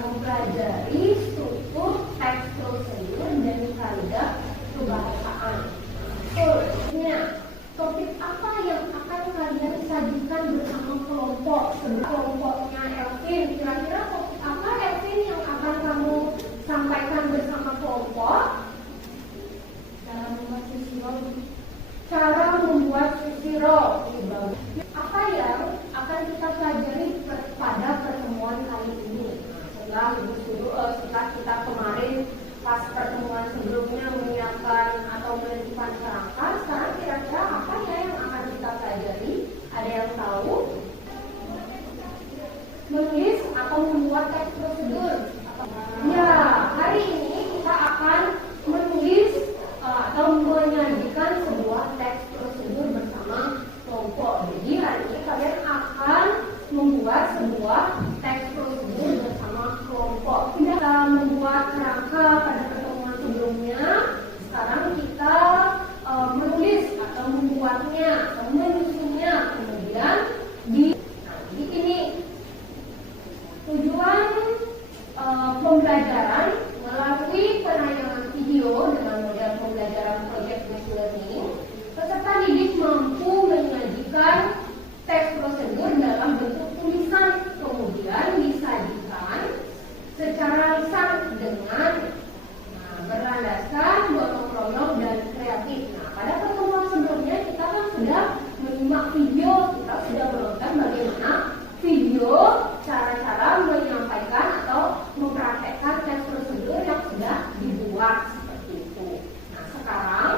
mempelajari struktur teks prosedur dan kaidah kebahasaan. Selanjutnya, topik apa yang akan kalian sajikan bersama kelompok? Kelompoknya Elvin, kira-kira topik apa Elvin yang akan kamu sampaikan bersama kelompok? Cara membuat susiro. Apa yang akan kita pelajari pada pertemuan kali ini? Setelah kita kemarin pas pertemuan sebelumnya menyiapkan atau menentukan kerangka, sekarang kira-kira apa ya yang akan kita pelajari? Ada yang tahu? Menulis atau membuat teks prosedur. Ya, hari ini kita akan menulis atau menyajikan sebuah teks prosedur bersama kelompok. Jadi hari ini kalian akan membuat sebuah teks prosedur bersama kelompok. Kita membuat kerangka pada pertemuan sebelumnya. Sekarang kita menulis atau membuatnya atau menyusunnya. Kemudian di ini tujuan pembelajaran melalui penayangan video dengan model pembelajaran project-based learning. Peserta didik mampu menyajikan teks prosedur dalam bentuk tulisan, kemudian disajikan secara lisan dengan berlandaskan gotong royong dan kreatif. Nah, pada pertemuan sebelumnya kita kan sudah menyimak video, kita sudah menonton bagaimana video cara-cara menyampaikan atau mempraktekkan teks prosedur yang sudah dibuat seperti itu. Nah, sekarang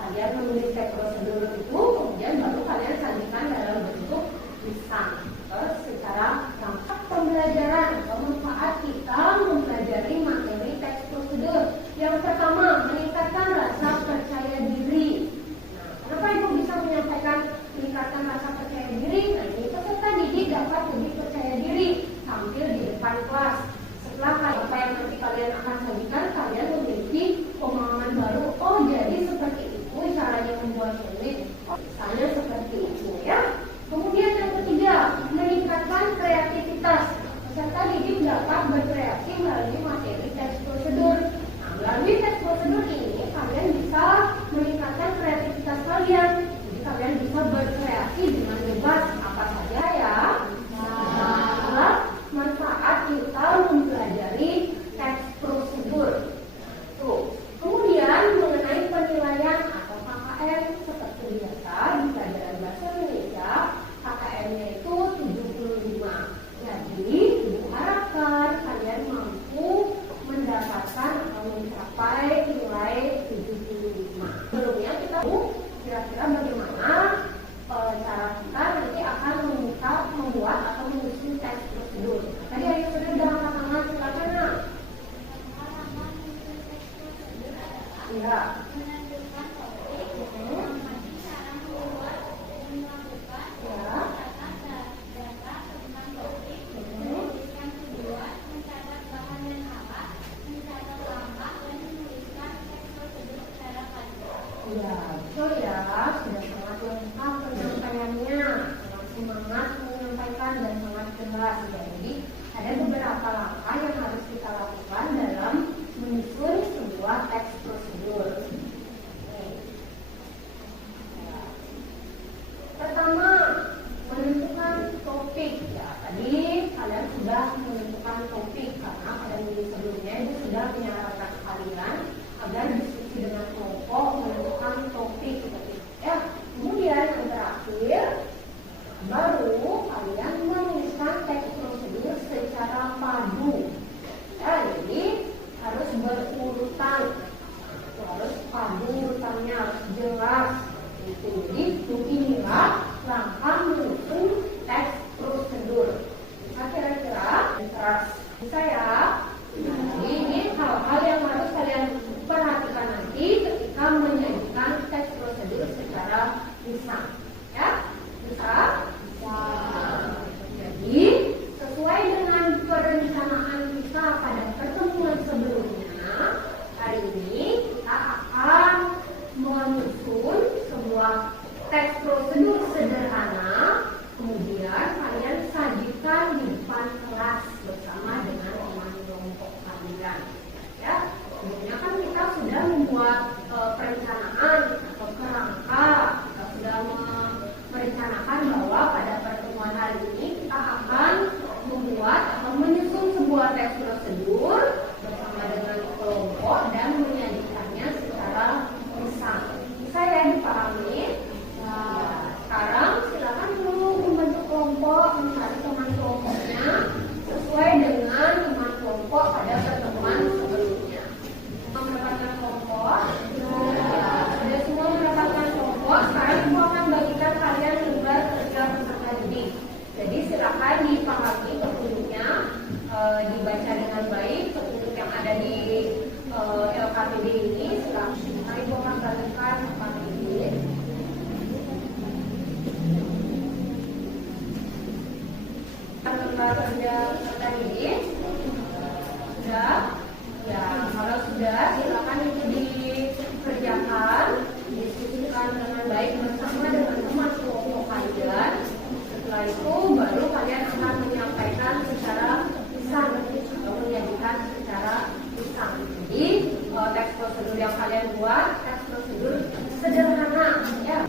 kalian menulis teks prosedur itu, kemudian baru kalian sajikan dalam bentuk lisan atau secara dampak pembelajaran atau manfaat kita mempelajari materi teks prosedur. Yang pertama, meningkatkan rasa percaya diri. Nah, kenapa Ibu bisa menyampaikan meningkatkan rasa percaya diri? Nah, ini peserta didik dapat lebih percaya diri tampil di depan kelas. Setelah apa yang nanti kalian akan sajikan, kalian memiliki pemahaman baru. Oh, jadi seperti itu caranya membuat unit. Oh, misalnya seperti itu ya. Kemudian yang ketiga, meningkatkan kreativitas. Peserta didik dapat berkreasi melalui materi teks prosedur. Nah, melalui teks prosedur ini kalian bisa meningkatkan kreativitas kalian. Jadi kalian bisa berkreasi dengan bebas apa saja ya. Nah, manfaat kita mempelajari teks prosedur. Tuh. Kemudian mengenai penilaian atau KKM seperti biasa di pelajaran bahasa Indonesia, KKM-nya itu 75. Jadi diharapkan kalian mampu mendapatkan atau mencapai nilai 75. Sebelumnya kita kira-kira bagaimana cara kita nanti akan membuat atau menyusun teks prosedur. Tadi ayo sudah angkat tangan, silakan. Ya. Ya, betul ya, sudah sangat lengkap penyampaiannya, sangat semangat menyampaikan dan sangat jelas. Jadi ada beberapa langkah yang harus kita lakukan dalam menyusun sebuah teks prosedur. Pertama, menentukan topik. Ya, tadi kalian sudah menentukan topik karena pada minggu sebelumnya itu sudah menyarankan kalian agar diskusi dengan kelompok menentukan topik. Ya, kemudian yang terakhir, baru kalian menuliskan teks prosedur secara padu. Ya, jadi harus berurut daftar kerja peserta didik? Sudah? Ya, kalau sudah silakan itu dikerjakan, diskusikan dengan baik bersama dengan teman kelompok kalian. Setelah itu baru kalian akan menyampaikan secara lisan atau menyajikan secara lisan. Jadi teks prosedur yang kalian buat teks prosedur sederhana, ya.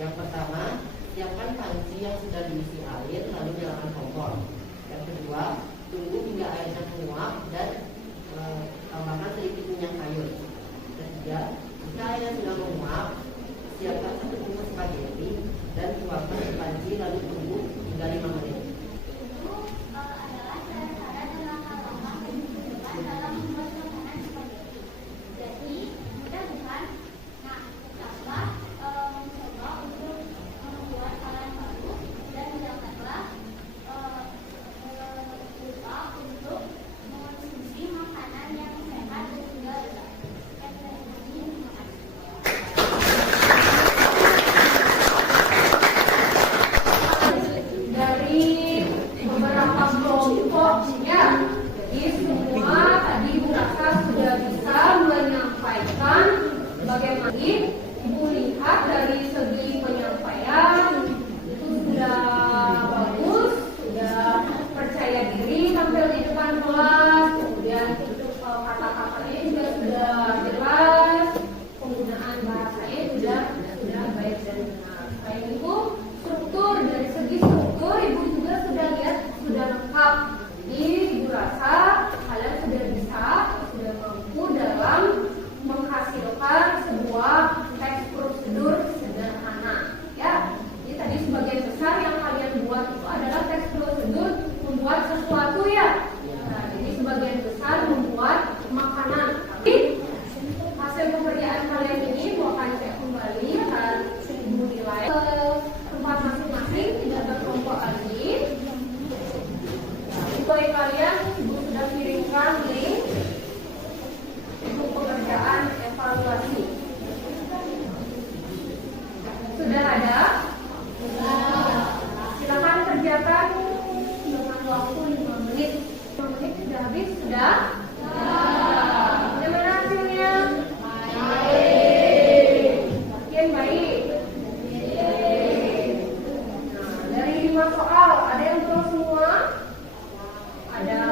Yang pertama, siapkan panci yang sudah diisi air lalu nyalakan kompor. Yang kedua, tunggu hingga airnya menguap dan tambahkan sedikit minyak kayu. Ketiga, jika airnya sudah menguap, siapkan 1 bungkus spaghetti dan tuangkan di panci lalu tunggu hingga 5 menit. Bagaimana Ibu lihat dari segi penyampaian itu sudah bagus, sudah percaya diri tampil di depan kelas, kemudian kata-katanya juga sudah jelas, penggunaan bahasanya sudah baik dan benar. Selain itu struktur, dari segi struktur Ibu juga sudah lihat sudah lengkap. Jadi Ibu rasa kalian sudah bisa, sudah mampu dalam menghasilkan sebuah teks prosedur sederhana, ya. Jadi tadi sebagian besar yang kalian buat itu adalah teks prosedur membuat sesuatu, ya. Nah, jadi sebagian besar membuat makanan. Tapi hasil pekerjaan kalian ini Ibu akan cek kembali, akan Ibu nilai ke tempat masing-masing, tidak berkelompok lagi. Nah, kalian Ibu sudah kirimkan link untuk pekerjaan evaluasi. Sudah ada? Silakan kerjakan dengan waktu 5 menit. 5 menit sudah habis? Sudah? Bagaimana hasilnya? Baik. Makin baik. Nah, dari 5 soal, ada yang betul semua? Ada